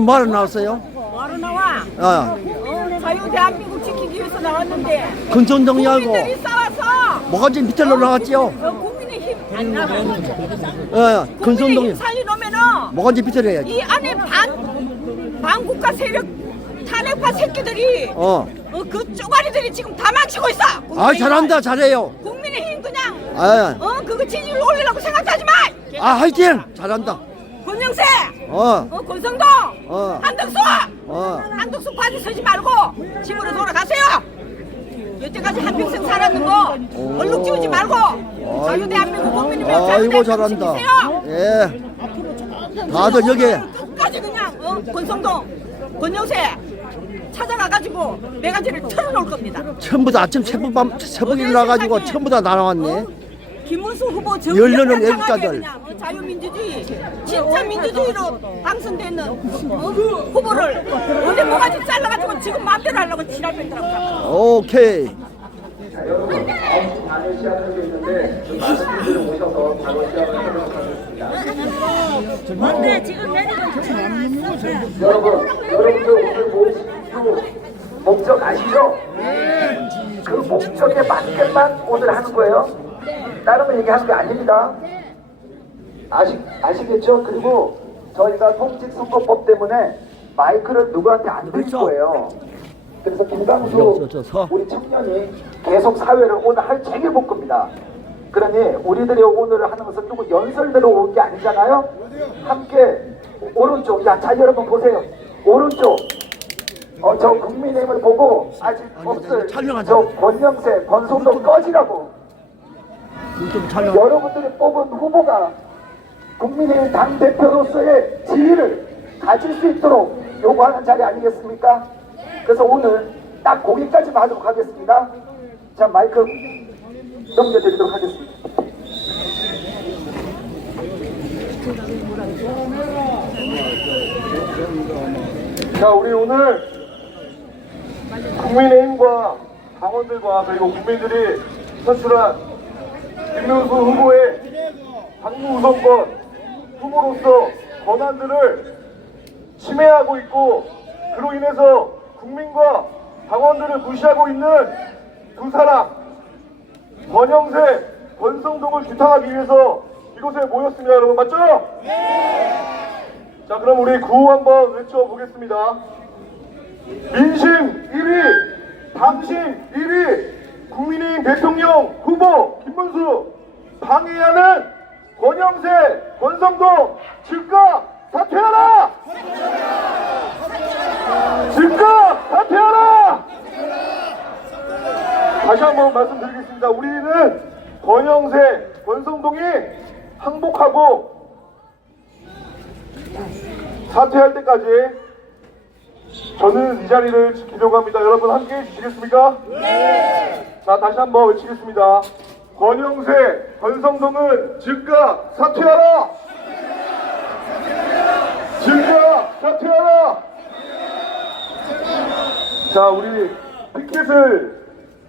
뭐하러 나왔어요? 뭐하러 나와? 자유 대한민국 지키기 위해서 나왔는데 근손동이하고 국민들이 싸워서 뭐가지 밑으로 나갔지요? 국민의힘 안 나가요. 근손동이 국민의힘 살리놓으면은 뭐가지 밑으로 해야지. 이 안에 반국가 세력 탄핵파 새끼들이 그 쪼가리들이 지금 다 망치고 있어. 아 잘한다 잘해요. 국민의힘 그냥 아, 그거 지지율 올리려고 생각하지 마. 아 화이팅 잘한다. 권영세, 권성동, 한덕수, 한덕수 바지 서지 말고 집으로 돌아가세요. 여태까지 한평생 살았는 거 얼룩 지우지 말고 자유 대한민국 국민이면 자유 아이고 대한민국 잘한다. 지키세요. 예. 다들 여기 끝까지 그냥 권성동, 권영세 찾아가가지고 매가지를 털어놓을 겁니다. 전부 다 아침 새벽에 일어나가지고 전부 다 나왔네. 김문수 후보 열려는 애국자들. 자유민주주의 진짜 민주주의로 당선되는 후보를 어제 뭐가지 잘라가지고 지금 마음대로 하려고 지랄പ്പെടു더라고요. 오케이. 근데 지금 내리는 여러분들 오늘 모신 목적 아시죠? 그 목적에 맞게만 오늘 하는 거예요. 다른 거 얘기하는 게 아닙니다. 아시겠죠? 그리고 저희가 통직선거법 때문에 마이크를 누구한테 안 드릴 거예요. 그래서 김강수 우리 청년이 계속 사회를 오늘 할 책을 볼 겁니다. 그러니 우리들이 오늘 하는 것은 누구 연설대로 온 게 아니잖아요. 함께 오른쪽, 자 여러분 보세요. 오른쪽 저 국민의힘을 보고 아직 없을 저 권영세, 권성동 꺼지라고. 여러분들이 뽑은 후보가 국민의힘 당대표로서의 지위를 가질 수 있도록 요구하는 자리 아니겠습니까? 그래서 오늘 딱 거기까지만 하도록 하겠습니다. 자, 마이크 넘겨드리도록 하겠습니다. 자, 우리 오늘 국민의힘과 당원들과 그리고 국민들이 선출한 김문수 후보의 당무 우선권 후보로서 권한들을 침해하고 있고 그로 인해서 국민과 당원들을 무시하고 있는 두 사람 권영세, 권성동을 규탄하기 위해서 이곳에 모였습니다. 여러분 맞죠? 네! 자, 그럼 우리 구호 한번 외쳐보겠습니다. 민심 1위, 당심 1위, 국민의힘 대통령 후보 김문수 방해하는 권영세, 권성동 즉각 사퇴하라! 즉각 사퇴하라! 다시 한번 말씀드리겠습니다. 우리는 권영세, 권성동이 항복하고 사퇴할 때까지 저는 이 자리를 지키려고 합니다. 여러분 함께 해주시겠습니까? 네! 자, 다시 한번 외치겠습니다. 권영세, 권성동은 즉각 사퇴하라! 즉각 사퇴하라! 자, 우리 피켓을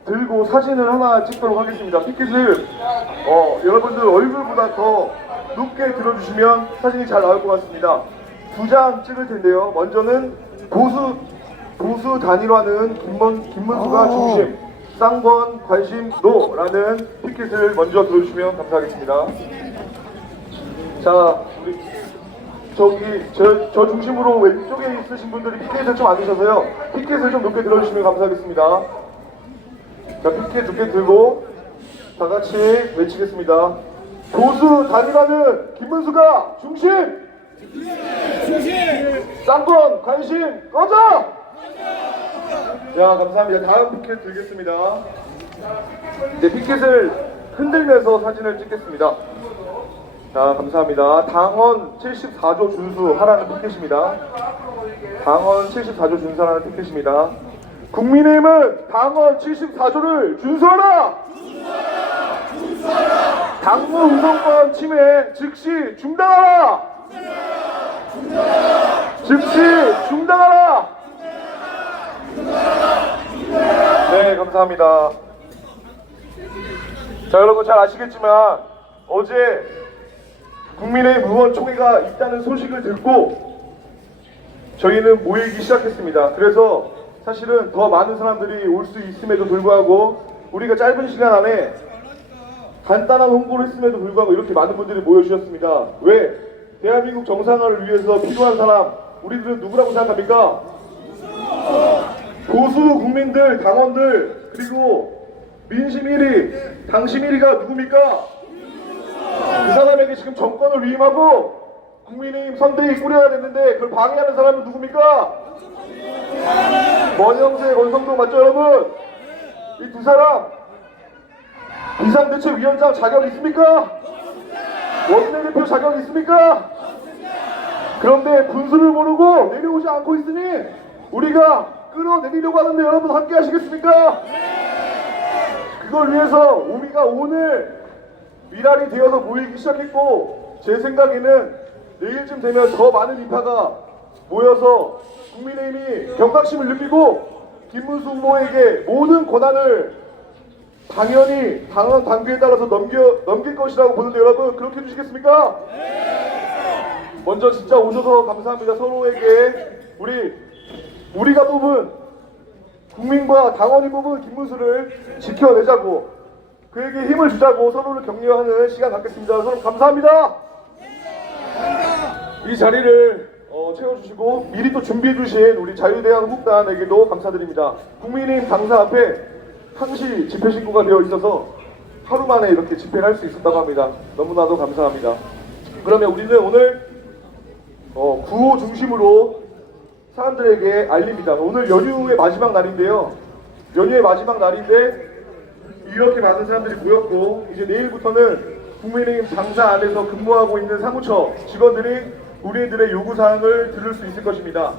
들고 사진을 하나 찍도록 하겠습니다. 피켓을 여러분들 얼굴보다 더 높게 들어주시면 사진이 잘 나올 것 같습니다. 두 장 찍을 텐데요. 먼저는 보수 단일화는 김문수가 중심, 쌍권 관심 노라는 피켓을 먼저 들어주시면 감사하겠습니다. 자, 우리 저 중심으로 왼쪽에 있으신 분들이 피켓을 좀 안 드셔서요. 피켓을 좀 높게 들어주시면 감사하겠습니다. 자, 피켓 높게 들고 다 같이 외치겠습니다. 보수 단일화는 김문수가 중심! 쌍권 관심 꺼져! 야, 감사합니다. 다음 피켓 들겠습니다. 네, 피켓을 흔들면서 사진을 찍겠습니다. 자, 감사합니다. 당원 74조 준수하라는 피켓입니다. 당원 74조 준수하라는 피켓입니다. 국민의힘은 당원 74조를 준수하라! 당무 우선권 침해 즉시 중단하라! 즉시 중단하라! 네, 감사합니다. 자, 여러분 잘 아시겠지만 어제 국민의힘 의원총회가 있다는 소식을 듣고 저희는 모이기 시작했습니다. 그래서 사실은 더 많은 사람들이 올 수 있음에도 불구하고 우리가 짧은 시간 안에 간단한 홍보를 했음에도 불구하고 이렇게 많은 분들이 모여주셨습니다. 왜? 대한민국 정상화를 위해서 필요한 사람, 우리들은 누구라고 생각합니까? 보수 국민들, 당원들, 그리고 민심 1위, 당심 1위가 누굽니까? 그 사람에게 지금 정권을 위임하고 국민의힘 선대위 꾸려야 되는데 그걸 방해하는 사람은 누굽니까? 원영세, 권성동 맞죠 여러분? 이 두 사람 비상대책위원장 자격 있습니까? 원내대표 자격 있습니까? 그런데 분수를 모르고 내려오지 않고 있으니 우리가 끌어내리려고 하는데 여러분 함께 하시겠습니까? 그걸 위해서 우리가 오늘 미랄이 되어서 모이기 시작했고 제 생각에는 내일쯤 되면 더 많은 인파가 모여서 국민의힘이 경각심을 느끼고 김문수 후보에게 모든 권한을 당연히 당원 당규에 따라서 넘길 것이라고 보는데 여러분 그렇게 해주시겠습니까? 먼저 진짜 오셔서 감사합니다. 서로에게 우리가 뽑은 국민과 당원이 뽑은 김문수를 지켜내자고 그에게 힘을 주자고 서로를 격려하는 시간 갖겠습니다. 서로 감사합니다. 이 자리를 채워주시고 미리 또 준비해주신 우리 자유대한국단에게도 감사드립니다. 국민의힘 당사 앞에 항시 집회 신고가 되어 있어서 하루 만에 이렇게 집회를 할 수 있었다고 합니다. 너무나도 감사합니다. 그러면 우리는 오늘 구호 중심으로 사람들에게 알립니다. 오늘 연휴의 마지막 날인데요. 연휴의 마지막 날인데 이렇게 많은 사람들이 모였고 이제 내일부터는 국민의힘 당사 안에서 근무하고 있는 사무처 직원들이 우리들의 요구사항을 들을 수 있을 것입니다.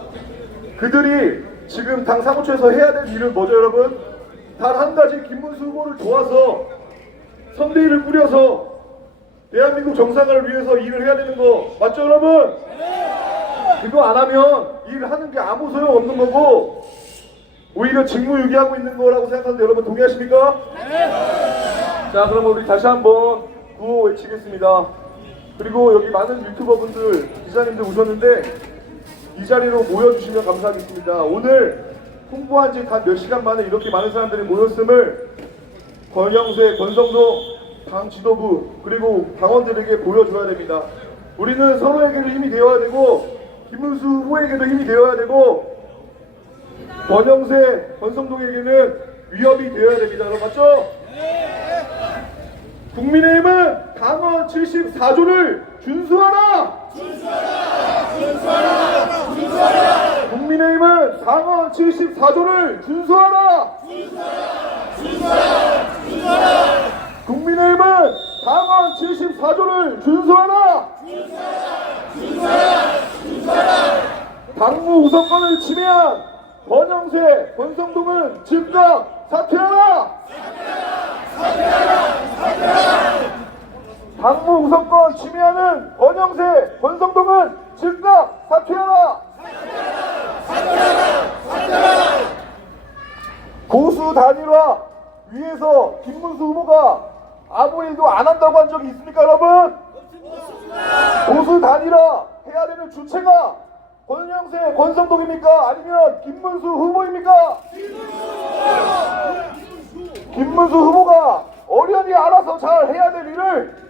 그들이 지금 당 사무처에서 해야 될 일은 뭐죠 여러분? 단 한 가지 김문수 후보를 도와서 선대위를 꾸려서 대한민국 정상화를 위해서 일을 해야 되는 거 맞죠 여러분? 그거 안 하면 일을 하는 게 아무 소용 없는 거고 오히려 직무유기하고 있는 거라고 생각하는데 여러분 동의하십니까? 자 그러면 우리 다시 한번 구호 외치겠습니다. 그리고 여기 많은 유튜버분들, 기자님들 오셨는데 이 자리로 모여주시면 감사하겠습니다. 오늘 홍보한 지 단 몇 시간 만에 이렇게 많은 사람들이 모였음을 권영세, 권성동 당 지도부 그리고 당원들에게 보여줘야 됩니다. 우리는 서로에게도 힘이 되어야 되고 김문수 후보에게도 힘이 되어야 되고 권영세, 권성동에게는 위협이 되어야 됩니다. 여러분 맞죠? 국민의힘은 당원 74조를 준수하라! 국민의힘은 당원 74조를 준수하라! 국민의힘은 당원 74조를 준수하라! 당무 우선권을 침해한 권영세, 권성동은 즉각 사퇴하라! 당무 우선권 침해하는 권영세, 권성동은 즉각 사퇴하라! 보수 단일화 위해서 김문수 후보가 아무 일도 안 한다고 한 적이 있습니까 여러분? 보수 단일화 해야 되는 주체가 권영세, 권성동입니까? 아니면 김문수 후보입니까? 김문수 후보가 어련히 알아서 잘 해야 될 일을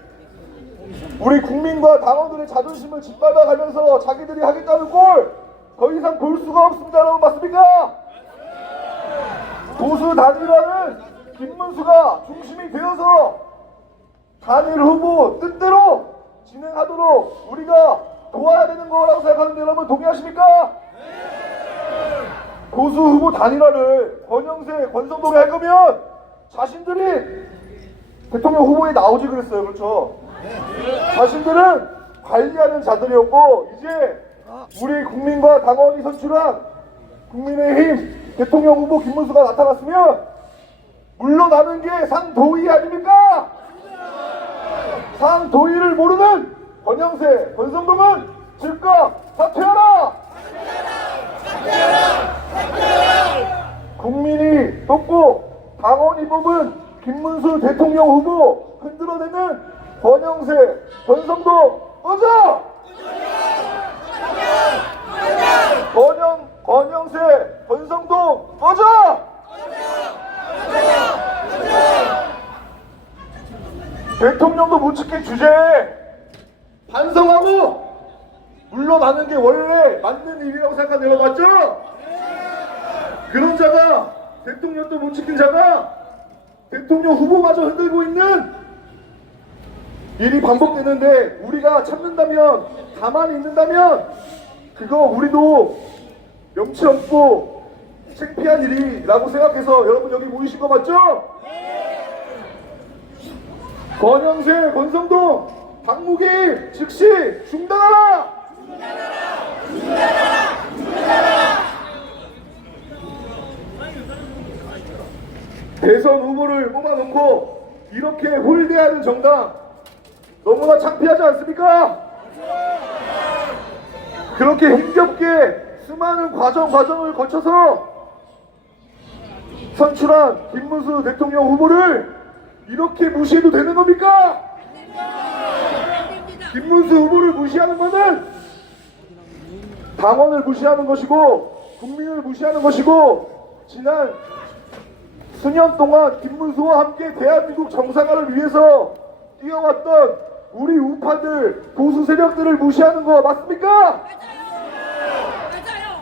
우리 국민과 당원들의 자존심을 짓밟아가면서 자기들이 하겠다는 꼴 더 이상 볼 수가 없습니다. 여러분 맞습니까? 보수 단일화는 김문수가 중심이 되어서 단일 후보 뜻대로 진행하도록 우리가 도와야 되는 거라고 생각하는데 여러분 동의하십니까? 보수 후보 단일화를 권영세, 권성동이 할 거면 자신들이 대통령 후보에 나오지 그랬어요. 그렇죠? 자신들은 관리하는 자들이었고 이제 우리 국민과 당원이 선출한 국민의힘 대통령 후보 김문수가 나타났으면 물러나는 게 상도위 아닙니까? 상도위를 모르는 권영세, 권성동은 즉각 사퇴하라! 국민이 뽑고 당원이 뽑은 김문수 대통령 후보 흔들어내는 권영세, 권성동 꺼져! 없는 일이라고 생각하는 여러분 맞죠? 그런 자가 대통령도 못 지킨 자가 대통령 후보마저 흔들고 있는 일이 반복되는데 우리가 참는다면 가만히 있는다면 그거 우리도 명치 없고 창피한 일이라고 생각해서 여러분 여기 모이신 거 맞죠? 권영세, 권성동, 박무기 즉시 중단하라! 대선 후보를 뽑아놓고 이렇게 홀대하는 정당 너무나 창피하지 않습니까? 그렇게 힘겹게 수많은 과정을 거쳐서 선출한 김문수 대통령 후보를 이렇게 무시해도 되는 겁니까? 김문수 후보를 무시하는 것은 당원을 무시하는 것이고 국민을 무시하는 것이고 지난 수년 동안 김문수와 함께 대한민국 정상화를 위해서 뛰어왔던 우리 우파들 보수 세력들을 무시하는 거 맞습니까?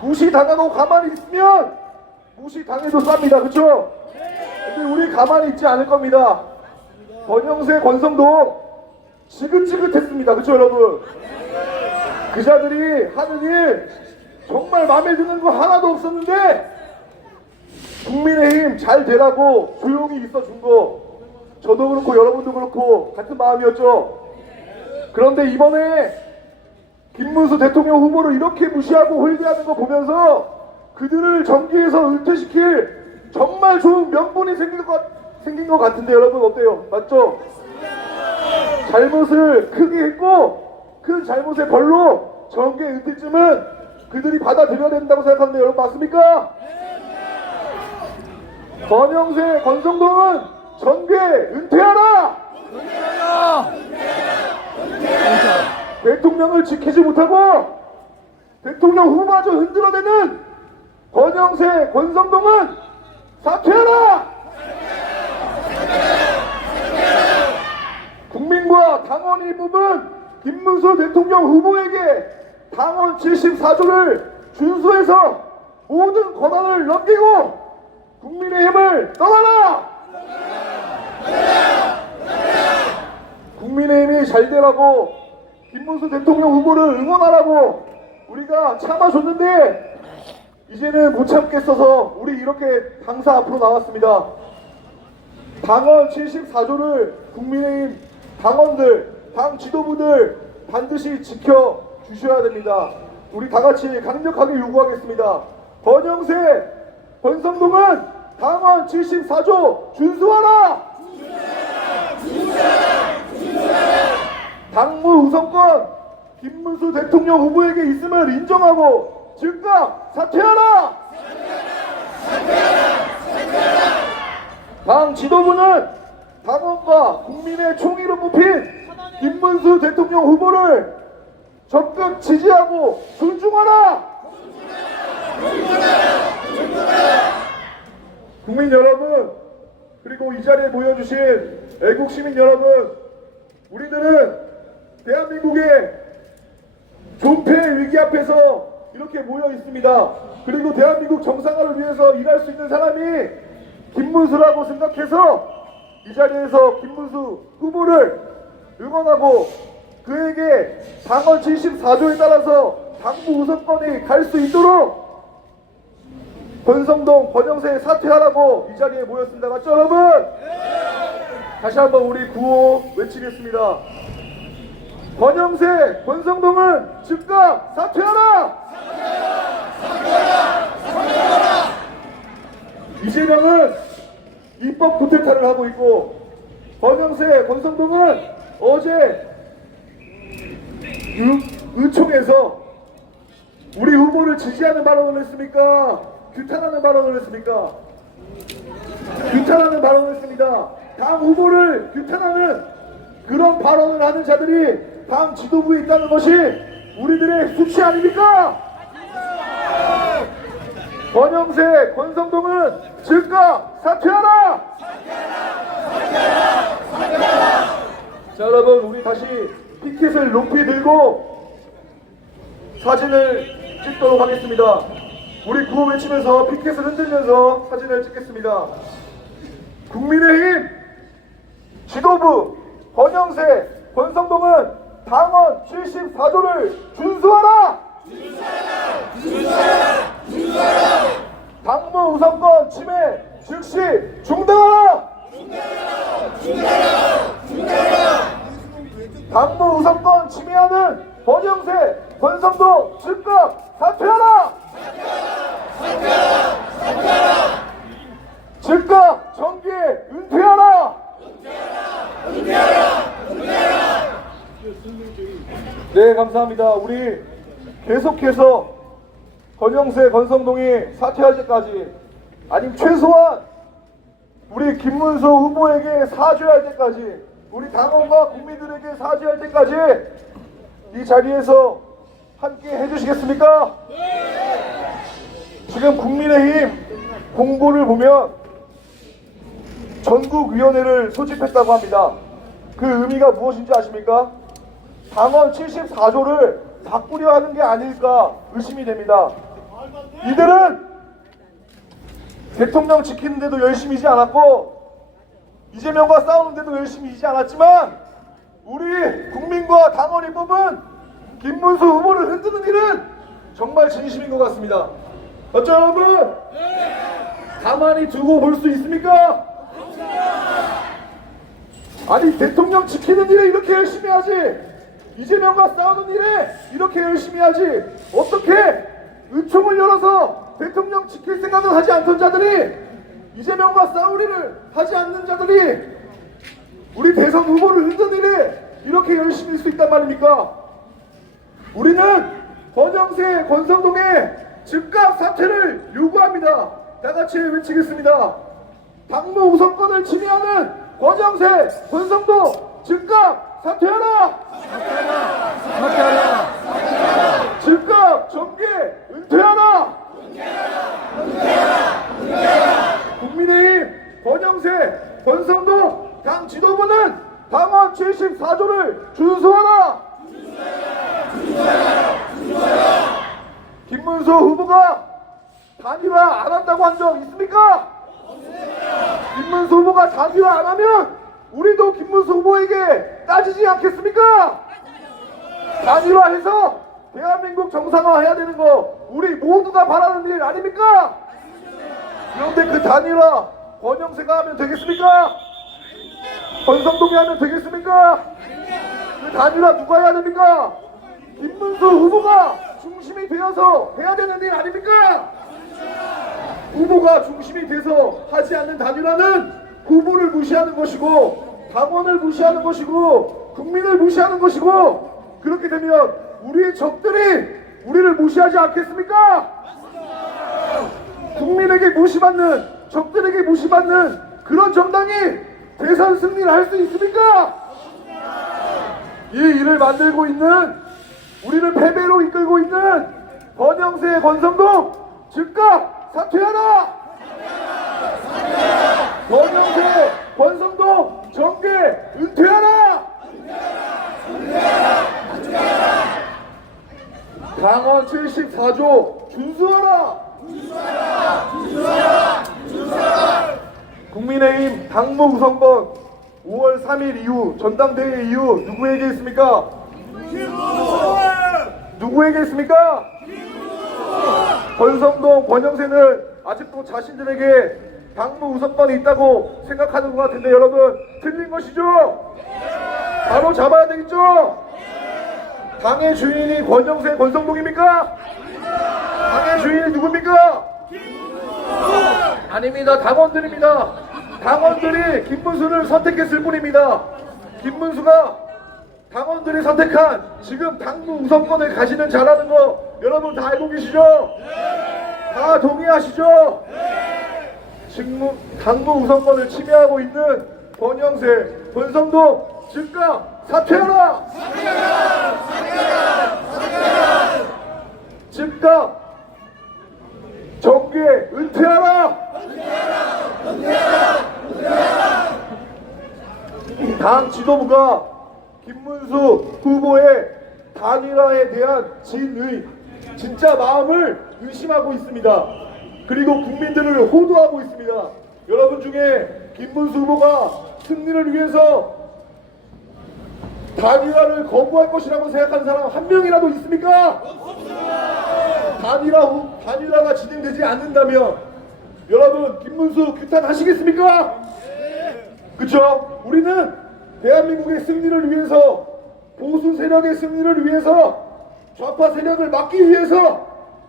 무시당하고 가만히 있으면 무시당해도 쌉니다. 그쵸? 근데 우리 가만히 있지 않을 겁니다. 권영세, 권성동 지긋지긋했습니다. 그쵸 여러분? 그자들이 하는 일 정말 마음에 드는 거 하나도 없었는데 국민의힘 잘 되라고 조용히 있어준 거 저도 그렇고 여러분도 그렇고 같은 마음이었죠. 그런데 이번에 김문수 대통령 후보를 이렇게 무시하고 홀대하는 거 보면서 그들을 정계에서 은퇴시킬 정말 좋은 명분이 생긴 것 같은데 여러분 어때요? 맞죠? 잘못을 크게 했고 그 잘못의 벌로 정계 은퇴쯤은 그들이 받아들여야 된다고 생각하는데 여러분 맞습니까? 권영세, 권성동은 정계 은퇴하라! 대통령을 지키지 못하고 대통령 후보마저 흔들어대는 권영세, 권성동은 사퇴하라! 국민과 당원이 뽑은 김문수 대통령 후보에게 당원 74조를 준수해서 모든 권한을 넘기고 국민의힘을 떠나라! 국민의힘이 잘 되라고 김문수 대통령 후보를 응원하라고 우리가 참아줬는데 이제는 못 참겠어서 우리 이렇게 당사 앞으로 나왔습니다. 당원 74조를 국민의힘 당원들, 당 지도부들 반드시 지켜주셔야 됩니다. 우리 다같이 강력하게 요구하겠습니다. 권영세, 권성동은 당원 74조 준수하라! 당무 우선권 김문수 대통령 후보에게 있음을 인정하고 즉각 사퇴하라! 당 지도부는 당원과 국민의 총의로 뽑힌 김문수 대통령 후보를 적극 지지하고 존중하라! 국민 여러분, 그리고 이 자리에 모여주신 애국 시민 여러분, 우리들은 대한민국의 존폐 위기 앞에서 이렇게 모여 있습니다. 그리고 대한민국 정상화를 위해서 일할 수 있는 사람이 김문수라고 생각해서 이 자리에서 김문수 후보를 응원하고 그에게 당원 74조에 따라서 당무 우선권이 갈 수 있도록 권성동, 권영세 사퇴하라고 이 자리에 모였습니다. 맞죠 여러분? 다시 한번 우리 구호 외치겠습니다. 권영세, 권성동은 즉각 사퇴하라! 이재명은 입법 구태타를 하고 있고 권영세, 권성동은 어제 의총에서 우리 후보를 지지하는 발언을 했습니까? 규탄하는 발언을 했습니까? 규탄하는 발언을 했습니다. 당 후보를 규탄하는 그런 발언을 하는 자들이 당 지도부에 있다는 것이 우리들의 수치 아닙니까? 권영세, 권성동은 즉각 사퇴하라! 자 여러분 우리 다시 피켓을 높이 들고 사진을 찍도록 하겠습니다. 우리 구호 외치면서 피켓을 흔들면서 사진을 찍겠습니다. 국민의힘 지도부 권영세, 권성동은 당원 74조를 준수하라! 당무 우선권 침해 즉시 중단하라! 당무 우선권 침해하는 권영세, 권성동 즉각 사퇴하라! 즉각 정계 은퇴하라! 네, 감사합니다. 우리 계속해서 권영세, 권성동이 사퇴할 때까지, 아니면 최소한 우리 김문수 후보에게 사죄할 때까지, 우리 당원과 국민들에게 사죄할 때까지 이 자리에서 함께 해주시겠습니까? 지금 국민의힘 공보를 보면 전국위원회를 소집했다고 합니다. 그 의미가 무엇인지 아십니까? 당원 74조를 바꾸려 하는 게 아닐까 의심이 됩니다. 이들은 대통령 지키는데도 열심히지 않았고 이재명과 싸우는데도 열심히지 않았지만 우리 국민과 당원이 뽑은 김문수 후보를 흔드는 일은 정말 진심인 것 같습니다. 맞죠, 여러분? 가만히 두고 볼 수 있습니까? 아니, 대통령 지키는 일에 이렇게 열심히 하지, 이재명과 싸우는 일에 이렇게 열심히 하지, 어떻게 의총을 열어서 대통령 지킬 생각을 하지 않던 자들이, 이재명과 싸울 일을 하지 않는 자들이 우리 대선 후보를 흔드는 일에 이렇게 열심히 할 수 있단 말입니까? 우리는 권영세, 권성동의 즉각 사퇴를 요구합니다. 다 같이 외치겠습니다. 당무 우선권을 침해하는 권영세, 권성동 즉각 사퇴하라! 사퇴하라! 즉각 정계 은퇴하라! 국민의힘 권영세, 권성동 당 지도부는 당원 74조를 준수하라! 김문수 후보가 단일화 안 한다고 한 적 있습니까? 김문수 후보가 단일화 안 하면 우리도 김문수 후보에게 따지지 않겠습니까? 단일화해서 대한민국 정상화해야 되는 거 우리 모두가 바라는 일 아닙니까? 그런데 그 단일화 권영세가 하면 되겠습니까? 권성동이 하면 되겠습니까? 그 단일화 누가 해야 됩니까? 김문수 후보가 중심이 되어서 해야 되는 일 아닙니까? 후보가 중심이 돼서 하지 않는 단일화는 후보를 무시하는 것이고 당원을 무시하는 것이고 국민을 무시하는 것이고, 그렇게 되면 우리의 적들이 우리를 무시하지 않겠습니까? 국민에게 무시받는, 적들에게 무시받는 그런 정당이 대선 승리를 할 수 있습니까? 이 일을 만들고 있는, 우리를 패배로 이끌고 있는 권영세, 권성동 즉각 사퇴하라! 권영세, 권성동 정계 은퇴하라! 당원 74조 준수하라! 국민의힘 당무 우선권 5월 3일 이후 전당대회 이후 누구에게 있습니까? 누구에게 있습니까? 권성동, 권영세는 아직도 자신들에게 당무 우선권이 있다고 생각하는 것 같은데 여러분, 틀린 것이죠? 바로 잡아야 되겠죠? 당의 주인이 권영세, 권성동입니까? 당의 주인이 누굽니까? 아닙니다. 당원들입니다. 당원들이 김문수를 선택했을 뿐입니다. 김문수가 당원들이 선택한 지금 당무 우선권을 가지는 자라는 거 여러분 다 알고 계시죠? 다 동의하시죠? 지금 당무 우선권을 침해하고 있는 권영세, 권성동 즉각 사퇴하라! 즉각 정계 은퇴하라! 당 지도부가 김문수 후보의 단일화에 대한 진의, 진짜 마음을 의심하고 있습니다. 그리고 국민들을 호도하고 있습니다. 여러분 중에 김문수 후보가 승리를 위해서 단일화를 거부할 것이라고 생각하는 사람 한 명이라도 있습니까? 단일화가 진행되지 않는다면 여러분 김문수 규탄하시겠습니까? 그쵸? 우리는 대한민국의 승리를 위해서, 보수 세력의 승리를 위해서, 좌파 세력을 막기 위해서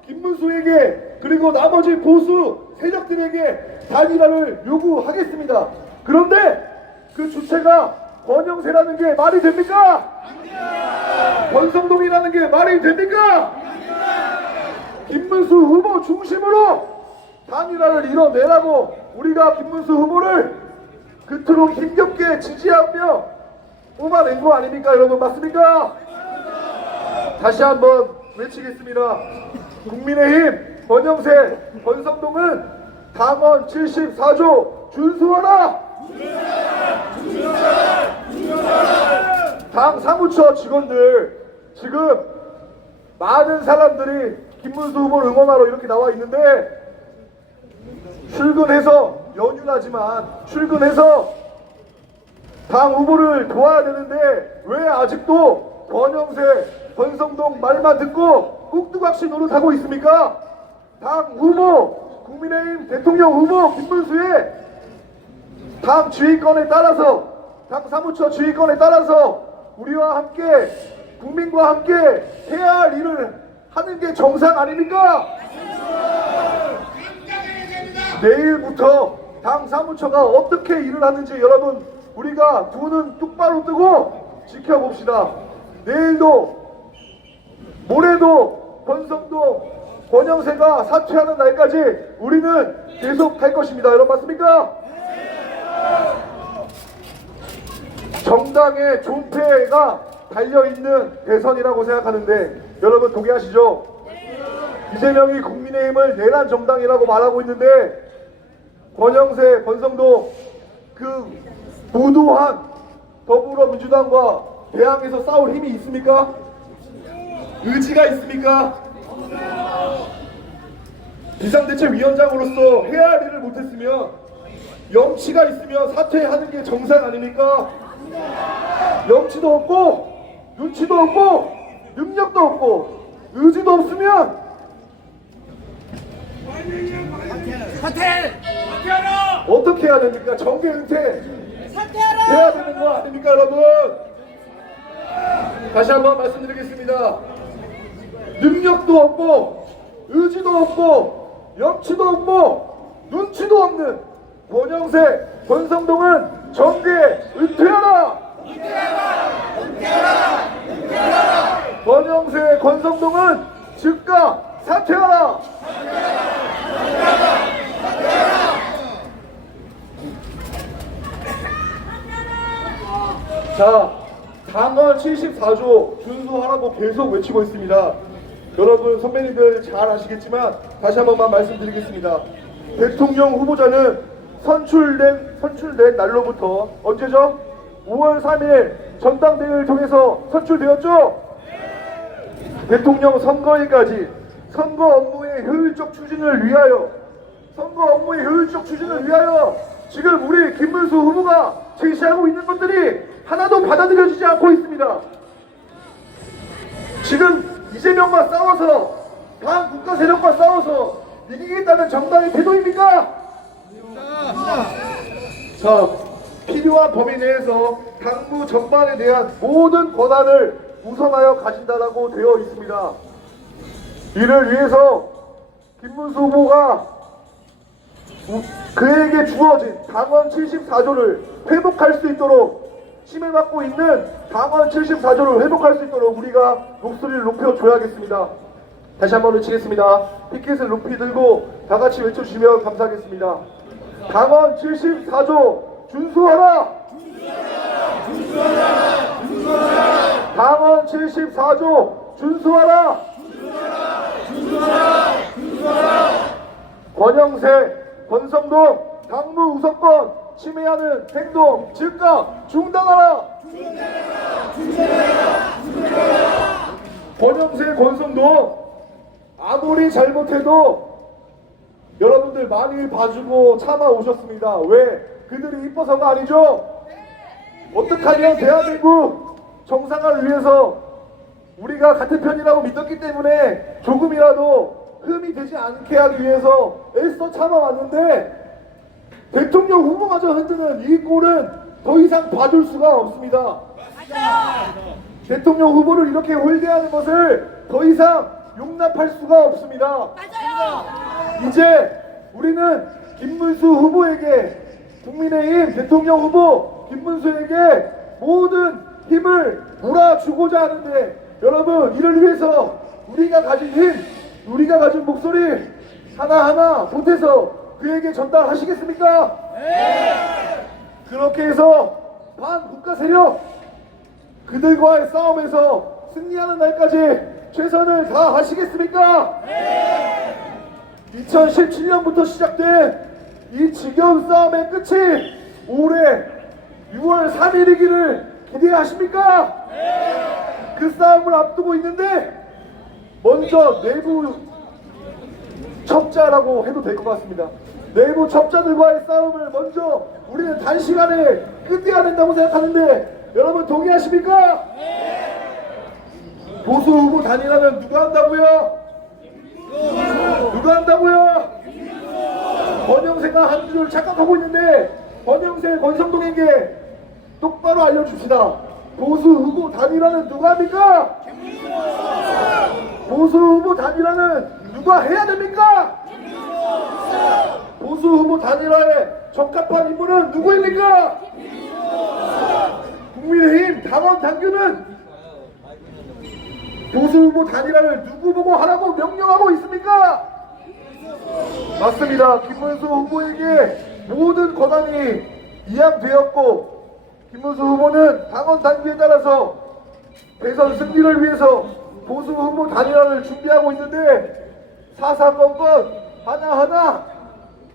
김문수에게 그리고 나머지 보수 세력들에게 단일화를 요구하겠습니다. 그런데 그 주체가 권영세라는 게 말이 됩니까? 권성동이라는 게 말이 됩니까? 김문수 후보 중심으로 단일화를 이뤄내라고 우리가 김문수 후보를 그토록 힘겹게 지지하며 뽑아낸 거 아닙니까? 여러분 맞습니까? 다시 한번 외치겠습니다. 국민의힘 권영세, 권성동은 당원 74조 준수하라! 당 사무처 직원들 지금 많은 사람들이 김문수 후보를 응원하러 이렇게 나와 있는데 출근해서 연휴나지만 출근해서 당 후보를 도와야 되는데 왜 아직도 권영세, 권성동 말만 듣고 꾹두각시 노릇하고 있습니까? 당 후보, 국민의힘 대통령 후보 김문수의 당 지휘권에 따라서, 당 사무처 지휘권에 따라서 우리와 함께, 국민과 함께 해야 할 일을 하는 게 정상 아닙니까? 내일부터 당 사무처가 어떻게 일을 하는지 여러분 우리가 두 눈 똑바로 뜨고 지켜봅시다. 내일도 모레도 권성동, 권영세가 사퇴하는 날까지 우리는 계속 할 것입니다. 여러분 맞습니까? 정당의 존폐가 달려있는 대선이라고 생각하는데 여러분 동의하시죠? 이재명이 국민의힘을 내란 정당이라고 말하고 있는데 권영세, 권성동 그 무도한 더불어민주당과 대항에서 싸울 힘이 있습니까? 의지가 있습니까? 비상대책위원장으로서 해야 할 일을 못했으면 염치가 있으면 사퇴하는 게 정상 아닙니까? 염치도 없고 눈치도 없고 능력도 없고 의지도 없으면 사퇴하라! 어떻게 해야 됩니까? 정계 은퇴 해야 되는 거 아닙니까 여러분? 다시 한번 말씀드리겠습니다. 능력도 없고 의지도 없고 염치도 없고 눈치도 없는 권영세, 권성동은 정계 은퇴하라! 권영세, 권성동은 즉각 사퇴하라! 자, 당원 74조 준수하라고 계속 외치고 있습니다. 여러분 선배님들 잘 아시겠지만 다시 한 번만 말씀드리겠습니다. 대통령 후보자는 선출된 날로부터 언제죠? 5월 3일 전당대회를 통해서 선출되었죠? 대통령 선거일까지 선거 업무의 효율적 추진을 위하여 지금 우리 김문수 후보가 제시하고 있는 것들이 하나도 받아들여지지 않고 있습니다. 지금 이재명과 싸워서 당 국가 세력과 싸워서 이기겠다는 정당의 태도입니까? 자, 필요한 범위 내에서 당무 전반에 대한 모든 권한을 우선하여 가진다라고 되어 있습니다. 이를 위해서 김문수 후보가 그에게 주어진 당원 74조를 회복할 수 있도록, 침해받고 있는 당원 74조를 회복할 수 있도록 우리가 목소리를 높여줘야겠습니다. 다시 한번 외치겠습니다. 피켓을 높이 들고 다 같이 외쳐주시면 감사하겠습니다. 당원 74조 준수하라! 당원 74조 준수하라! 권영세, 권성동 당무 우선권 침해하는 행동 즉각 중단하라! 권영세, 권성동 아무리 잘못해도 여러분들 많이 봐주고 참아 오셨습니다. 왜? 그들이 이뻐서가 아니죠. 어떡하면 대한민국 정상화를 위해서 우리가 같은 편이라고 믿었기 때문에 조금이라도 흠이 되지 않게 하기 위해서 애써 참아왔는데 대통령 후보마저 흔드는 이 꼴은 더 이상 봐줄 수가 없습니다. 대통령 후보를 이렇게 홀대하는 것을 더 이상 용납할 수가 없습니다. 이제 우리는 김문수 후보에게, 국민의힘 대통령 후보 김문수에게 모든 힘을 몰아주고자 하는데, 여러분 이를 위해서 우리가 가진 힘, 우리가 가진 목소리 하나하나 보태서 그에게 전달하시겠습니까? 네! 그렇게 해서 반국가 세력 그들과의 싸움에서 승리하는 날까지 최선을 다하시겠습니까? 네! 2017년부터 시작된 이 지겨운 싸움의 끝이 올해 6월 3일이기를 기대하십니까? 네! 그 싸움을 앞두고 있는데 먼저 내부 첩자라고 해도 될 것 같습니다. 내부 첩자들과의 싸움을 먼저 우리는 단시간에 끝내야 된다고 생각하는데 여러분 동의하십니까? 네! 보수 후보 단일화는 누가 한다고요? 누가 한다고요? 권영세가 한 줄 착각하고 있는데 권영세, 권성동에게 똑바로 알려줍시다. 보수 후보 단일화는 누가 합니까? 보수 후보 단일화는 누가 해야 됩니까? 보수 후보 단일화에 적합한 인물은 누구입니까? 국민의힘 당원 당규는 보수 후보 단일화를 누구 보고 하라고 명령하고 있습니까? 맞습니다. 김문수 후보에게 모든 권한이 이양되었고 김문수 후보는 당원 당규에 따라서 대선 승리를 위해서 보수 후보 단일화를 준비하고 있는데 사사건건 하나하나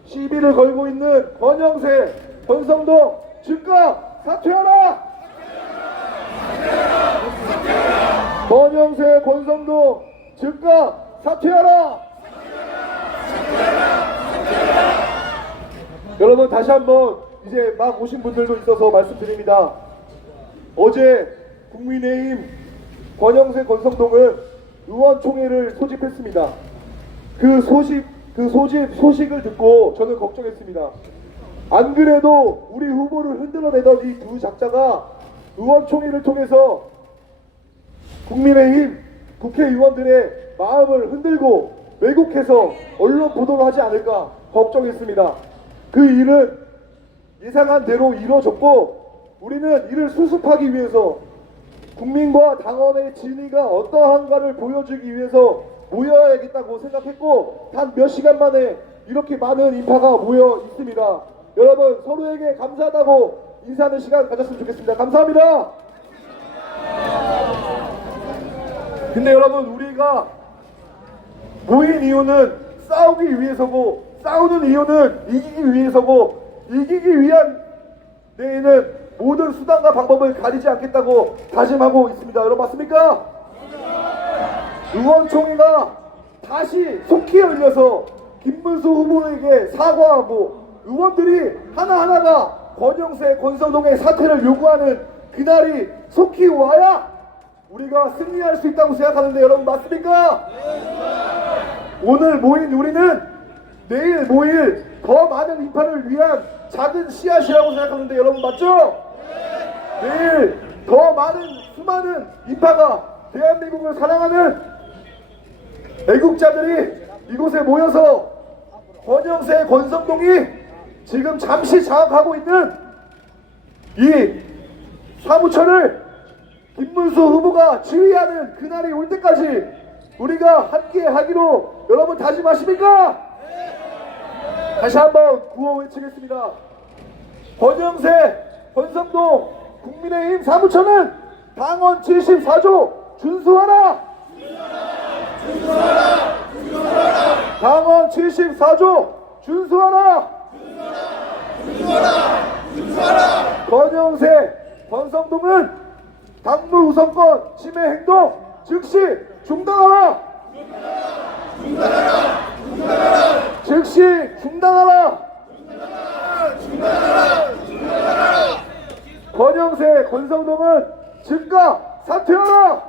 시비를 걸고 있는 권영세, 권성동 즉각 사퇴하라! 권영세, 권성동 즉각 사퇴하라! 여러분 다시 한번 이제 막 오신 분들도 있어서 말씀드립니다. 어제 국민의힘 권영세, 권성동은 의원총회를 소집했습니다. 그 소식을 듣고 저는 걱정했습니다. 안 그래도 우리 후보를 흔들어내던 이 두 작자가 의원총회를 통해서 국민의힘 국회의원들의 마음을 흔들고 왜곡해서 언론 보도를 하지 않을까 걱정했습니다. 그 일은 예상한 대로 이루어졌고 우리는 이를 수습하기 위해서 국민과 당원의 진위가 어떠한가를 보여주기 위해서 모여야겠다고 생각했고 단 몇 시간 만에 이렇게 많은 인파가 모여 있습니다. 여러분 서로에게 감사하다고 인사하는 시간 가졌으면 좋겠습니다. 감사합니다. 근데 여러분 우리가 모인 이유는 싸우기 위해서고 싸우는 이유는 이기기 위해서고 이기기 위한 데에는 모든 수단과 방법을 가리지 않겠다고 다짐하고 있습니다. 여러분 맞습니까? 의원총회가 다시 속히 열려서 김문수 후보에게 사과하고 의원들이 하나하나가 권영세, 권성동의 사퇴를 요구하는 그날이 속히 와야 우리가 승리할 수 있다고 생각하는데 여러분 맞습니까? 오늘 모인 우리는 내일 모일 더 많은 인파를 위한 작은 씨앗이라고 생각하는데 여러분 맞죠? 내일 더 많은 수많은 인파가 대한민국을 사랑하는 애국자들이 이곳에 모여서 권영세, 권성동이 지금 잠시 장악하고 있는 이 사무처를 김문수 후보가 지휘하는 그날이 올 때까지 우리가 함께 하기로 여러분 다짐하십니까? 다시 한번 구호 외치겠습니다. 권영세, 권성동 국민의힘 사무처는 당원 74조 준수하라! 당원 74조 준수하라! 권영세, 권성동은 당무 우선권 침해 행동 즉시 중단하라! 즉시 중단하라. 권영세, 권성동은 즉각 사퇴하라.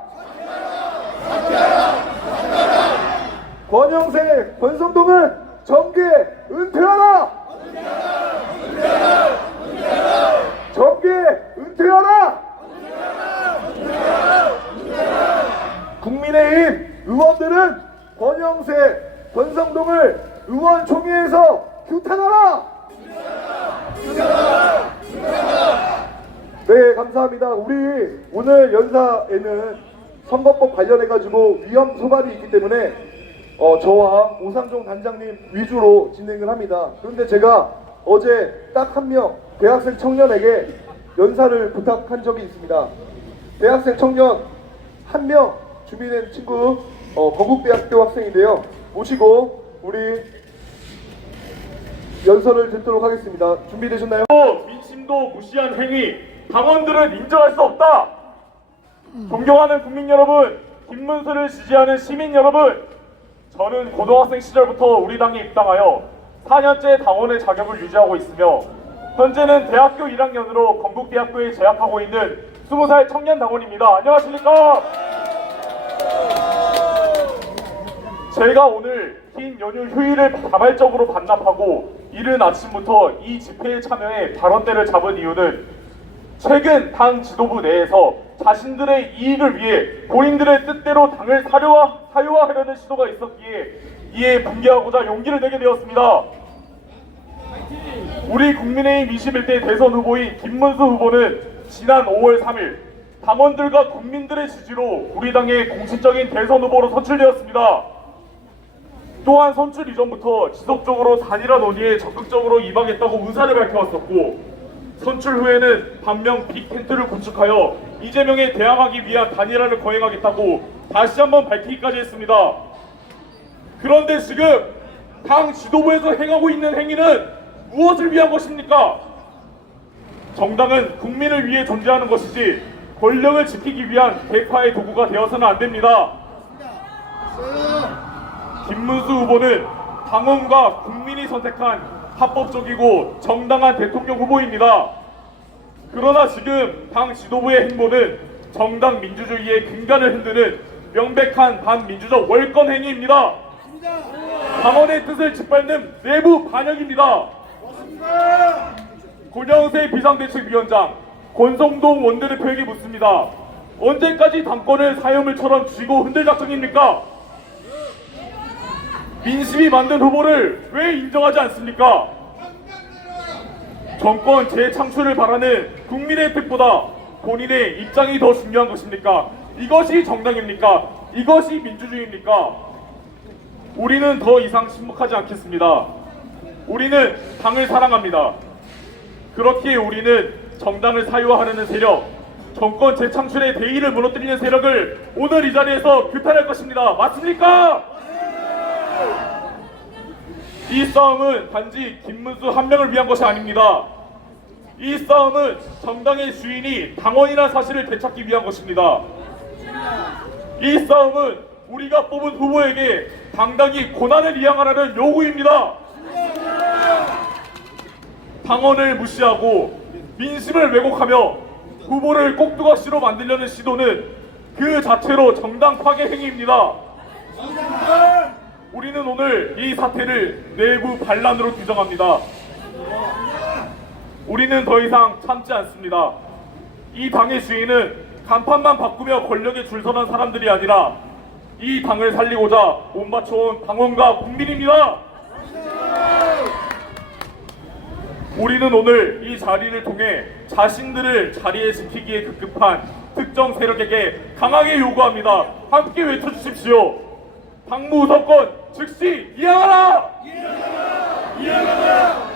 권영세, 권성동은 정계 은퇴하라. 정계 은퇴하라. 국민의힘 의원들은 권영세, 권성동을 의원총회에서 규탄하라. 네, 감사합니다. 우리 오늘 연사에는 선거법 관련해가지고 위험 소발이 있기 때문에 저와 오상종 단장님 위주로 진행을 합니다. 그런데 제가 어제 딱 한 명 대학생 청년에게 연사를 부탁한 적이 있습니다. 대학생 청년 한 명 준비된 친구 건국대학교 학생인데요. 모시고 우리 연설을 듣도록 하겠습니다. 준비되셨나요? 민심도 무시한 행위, 당원들은 인정할 수 없다. 존경하는 국민 여러분, 김문수를 지지하는 시민 여러분, 저는 고등학생 시절부터 우리 당에 입당하여 4년째 당원의 자격을 유지하고 있으며 현재는 대학교 1학년으로 건국대학교에 재학하고 있는 20살 청년 당원입니다. 안녕하십니까? 제가 오늘 긴 연휴 휴일을 자발적으로 반납하고 이른 아침부터 이 집회에 참여해 발언대를 잡은 이유는 최근 당 지도부 내에서 자신들의 이익을 위해 본인들의 뜻대로 당을 사유화하려는 시도가 있었기에 이에 분개하고자 용기를 내게 되었습니다. 우리 국민의힘 21대 대선 후보인 김문수 후보는 지난 5월 3일 당원들과 국민들의 지지로 우리 당의 공식적인 대선 후보로 선출되었습니다. 또한 선출 이전부터 지속적으로 단일화 논의에 적극적으로 임하겠다고 의사를 밝혀왔었고 선출 후에는 반면 빅텐트를 구축하여 이재명에 대항하기 위한 단일화를 거행하겠다고 다시 한번 밝히기까지 했습니다. 그런데 지금 당 지도부에서 행하고 있는 행위는 무엇을 위한 것입니까? 정당은 국민을 위해 존재하는 것이지 권력을 지키기 위한 대파의 도구가 되어서는 안 됩니다. 김문수 후보는 당원과 국민이 선택한 합법적이고 정당한 대통령 후보입니다. 그러나 지금 당 지도부의 행보는 정당 민주주의의 근간을 흔드는 명백한 반민주적 월권 행위입니다. 당원의 뜻을 짓밟는 내부 반역입니다. 권영세 비상대책위원장, 권성동 원내대표에게 묻습니다. 언제까지 당권을 사유물처럼 쥐고 흔들 작정입니까? 민심이 만든 후보를 왜 인정하지 않습니까? 정권 재창출을 바라는 국민의 뜻보다 본인의 입장이 더 중요한 것입니까? 이것이 정당입니까? 이것이 민주주의입니까? 우리는 더 이상 침묵하지 않겠습니다. 우리는 당을 사랑합니다. 그렇기에 우리는 정당을 사유화하려는 세력, 정권 재창출의 대의를 무너뜨리는 세력을 오늘 이 자리에서 규탄할 것입니다. 맞습니까? 이 싸움은 단지 김문수 한 명을 위한 것이 아닙니다. 이 싸움은 정당의 주인이 당원이라는 사실을 되찾기 위한 것입니다. 이 싸움은 우리가 뽑은 후보에게 당당히 고난을 이행하라는 요구입니다. 당원을 무시하고 민심을 왜곡하며 후보를 꼭두각시로 만들려는 시도는 그 자체로 정당 파괴 행위입니다. 우리는 오늘 이 사태를 내부 반란으로 규정합니다. 우리는 더 이상 참지 않습니다. 이 당의 주인은 간판만 바꾸며 권력에 줄서는 사람들이 아니라 이 당을 살리고자 못 맞춰온 당원과 국민입니다. 우리는 오늘 이 자리를 통해 자신들을 자리에 지키기에 급급한 특정 세력에게 강하게 요구합니다. 함께 외쳐주십시오. 당무 우선권 즉시 이양하라! 이양하라!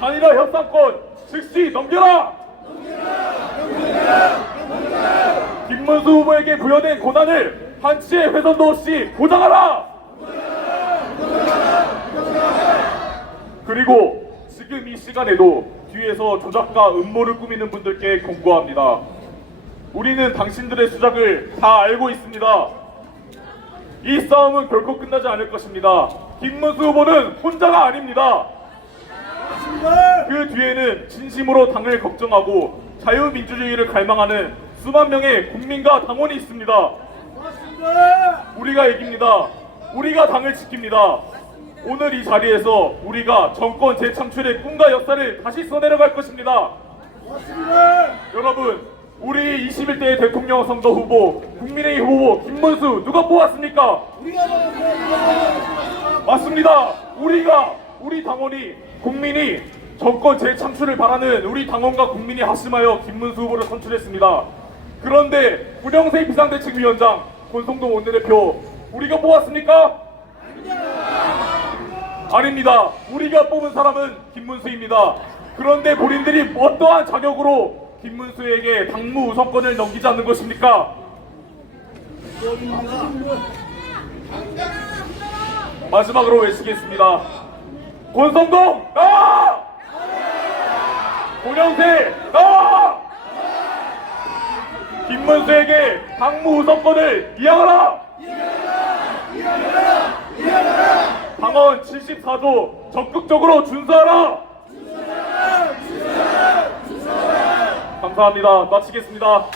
단일화 협상권 즉시 넘겨라! 김문수 후보에게 부여된 고난을 한치의 훼손도 없이 보장하라! 그리고 지금 이 시간에도 뒤에서 조작과 음모를 꾸미는 분들께 공고합니다. 우리는 당신들의 수작을 다 알고 있습니다. 이 싸움은 결코 끝나지 않을 것입니다. 김문수 후보는 혼자가 아닙니다. 그 뒤에는 진심으로 당을 걱정하고 자유민주주의를 갈망하는 수만 명의 국민과 당원이 있습니다. 우리가 이깁니다. 우리가 당을 지킵니다. 오늘 이 자리에서 우리가 정권 재창출의 꿈과 역사를 다시 써내려갈 것입니다. 여러분, 우리 21대 대통령 선거 후보 국민의힘 후보 김문수 누가 뽑았습니까? 맞습니다. 우리 당원이 국민이 정권 재창출을 바라는 우리 당원과 국민이 합심하여 김문수 후보를 선출했습니다. 그런데 문영세 비상대책위원장, 권성동 원내대표 우리가 뽑았습니까? 아닙니다. 우리가 뽑은 사람은 김문수입니다. 그런데 본인들이 어떠한 자격으로 김문수에게 당무 우선권을 넘기지 않는 것입니까? 마지막으로 외치겠습니다. 권성동 나와! 권영세 나와! 김문수에게 당무 우선권을 이양하라! 당원 74조 적극적으로 준수하라! 감사합니다. 마치겠습니다.